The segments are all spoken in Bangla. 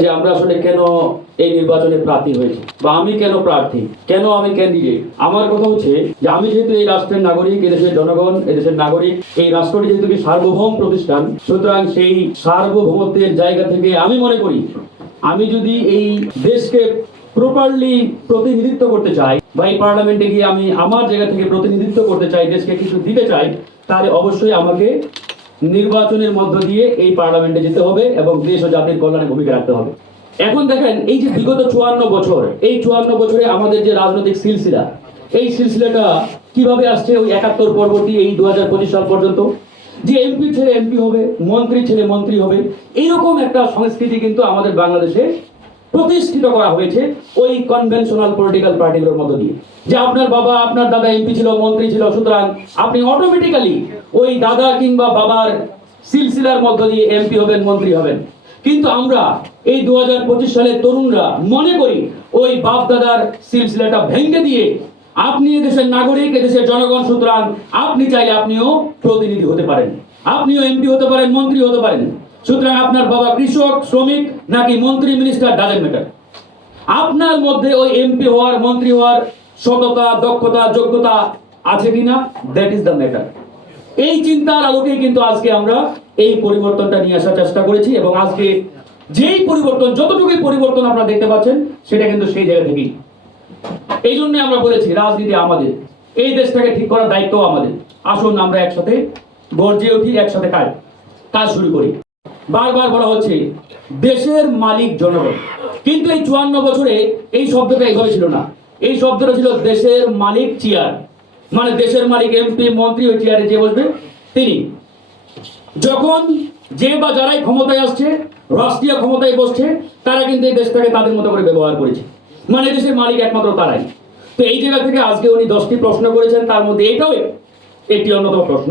যে আমরা আসলে কেন এই নির্বাচনে প্রার্থী হয়েছি বা আমি কেন প্রার্থী, কেন আমি ক্যান্ডিডেট। আমার কথা হচ্ছে যে আমি যেহেতু এই রাষ্ট্রের নাগরিক, এদেশের জনগণ, এদেশের নাগরিক, এই রাষ্ট্রটি যেহেতু সার্বভৌম প্রতিষ্ঠান, সুতরাং সেই সার্বভৌমত্বের জায়গা থেকে আমি মনে করি আমি যদি এই দেশকে প্রপারলি প্রতিনিধিত্ব করতে চাই বা এই পার্লামেন্টে গিয়ে আমি আমার জায়গা থেকে প্রতিনিধিত্ব করতে চাই, দেশকে কিছু দিতে চাই, তাহলে অবশ্যই আমাকে নির্বাচনের মধ্য দিয়ে এই পার্লামেন্টে যেতে হবে এবং দেশ ও জাতির কল্যাণে ভূমিকা রাখতে হবে। এখন দেখেন, এই যে বিগত 54 বছর, এই 54 বছরে আমাদের যে রাজনৈতিক সিলসিলা, এই সিলসিলাটা কিভাবে আসছে ওই 71 পরবর্তী এই 2025 সাল পর্যন্ত, যে এমপি ছেলে এমপি হবে, মন্ত্রী ছেলে মন্ত্রী হবে, এইরকম একটা সংস্কৃতি কিন্তু আমাদের বাংলাদেশে প্রতিষ্ঠিত করা হয়েছে ওই কনভেনশনাল পলিটিক্যাল পার্টিগুলোর মধ্য দিয়ে। যে আপনার বাবা আপনার দাদা এমপি ছিল, মন্ত্রী ছিল, সুতরাং আপনি অটোমেটিক্যালি ওই দাদা কিংবা বাবার সিলসিলার মধ্য দিয়ে এমপি হবেন, মন্ত্রী হবেন। কিন্তু আমরা এই 2025 সালের তরুণরা মনে করি ওই বাপ দাদার সিলসিলাটা ভেঙে দিয়ে আপনি এদেশের নাগরিক, এদেশের জনগণ, সুতরাং আপনি চাইলে আপনিও প্রতিনিধি হতে পারেন, আপনিও এমপি হতে পারেন, মন্ত্রী হতে পারেন। সুতরাং আপনার বাবা কৃষক, শ্রমিক নাকি মন্ত্রী, মিনিস্টার, ডাজেন্ট ম্যাটার। আপনার মধ্যে ওই এমপি হওয়ার, মন্ত্রী হওয়ার সততা, দক্ষতা, যোগ্যতা আছে কিনা, দ্যাট ইজ দ্য ম্যাটার। এই চিন্তার আলোকেই কিন্তু আজকে আমরা এই পরিবর্তনটা নিয়ে আসার চেষ্টা করেছি এবং আজকে যেই পরিবর্তন, যতটুকুই পরিবর্তন আপনারা দেখতে পাচ্ছেন, সেটা কিন্তু সেই জায়গা থেকেই। এই জন্য আমরা বলেছি রাজনীতি আমাদের, এই দেশটাকে ঠিক করার দায়িত্ব আমাদের। আসুন আমরা একসাথে গর্জে উঠি, একসাথে কাজ শুরু করি। বারবার বলা হচ্ছে দেশের মালিক জনগণ, কিন্তু এই 54 বছরে এই শব্দটা এইভাবে ছিল না। এই শব্দটা ছিল দেশের মালিক চেয়ার, মানে দেশের মালিক এমপি, মন্ত্রী ওই চেয়ারে যে বসবে তিনি। যখন যে বা যারাই ক্ষমতায় আসছে, রাষ্ট্রীয় ক্ষমতায় বসছে, তারা কিন্তু এই দেশটাকে তাদের মতো করে ব্যবহার করেছে, মানে দেশের মালিক একমাত্র তারাই। তো এই জায়গা থেকে আজকে উনি 10টি প্রশ্ন করেছেন, তার মধ্যে এটাও একটি অন্যতম প্রশ্ন।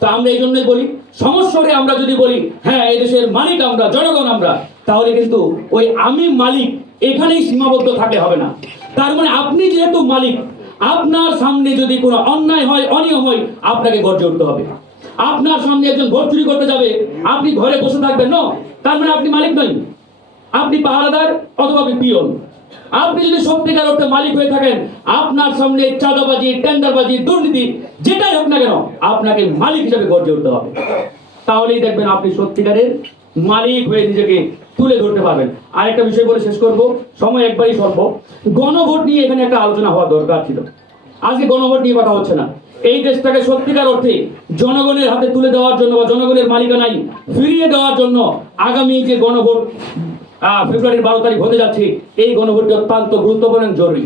তো আমরা এই জন্যই বলি, সমস্যারে আমরা যদি বলি হ্যাঁ এই দেশের মালিক আমরা, জনগণ আমরা, তাহলে কিন্তু ওই আমি মালিক এখানেই সীমাবদ্ধ থাকলে হবে না। তার মানে আপনি যেহেতু মালিক, আপনার সামনে যদি কোনো অন্যায় হয়, অনিয়ম হয়, আপনাকে গর্জে উঠতে হবে। আপনার সামনে একজন ভোট চুরি করতে যাবে, আপনি ঘরে বসে থাকবেন না, তার মানে আপনি মালিক নয়, আপনি পাহারাদার অথবা পিয়ন। আপনি যদি সত্যিকার অর্থে মালিক হয়ে থাকেন, আপনার সামনে চাঁদাবাজি, টেন্ডারবাজি, দুর্নীতি যেটাই হোক না কেন, আপনাকে মালিক হিসেবে গর্জে উঠতে হবে। তাহলেই দেখবেন আপনি সত্যিকারের মালিক হয়ে নিজেকে তুলে ধরতে পারবেন। আরেকটা বিষয় বলে শেষ করব, সময় একবারই স্বল্প। গণভোট নিয়ে এখানে একটা আলোচনা হওয়া দরকার ছিল, আজকে গণভোট নিয়ে কথা হচ্ছে না। এই দেশটাকে সত্যিকার অর্থে জনগণের হাতে তুলে দেওয়ার জন্য বা জনগণের মালিকানায় ফিরিয়ে দেওয়ার জন্য আগামী যে গণভোট ফেব্রুয়ারির 12 তারিখ হতে যাচ্ছে, এই গণভোটটি অত্যন্ত গুরুত্বপূর্ণ এবং জরুরি।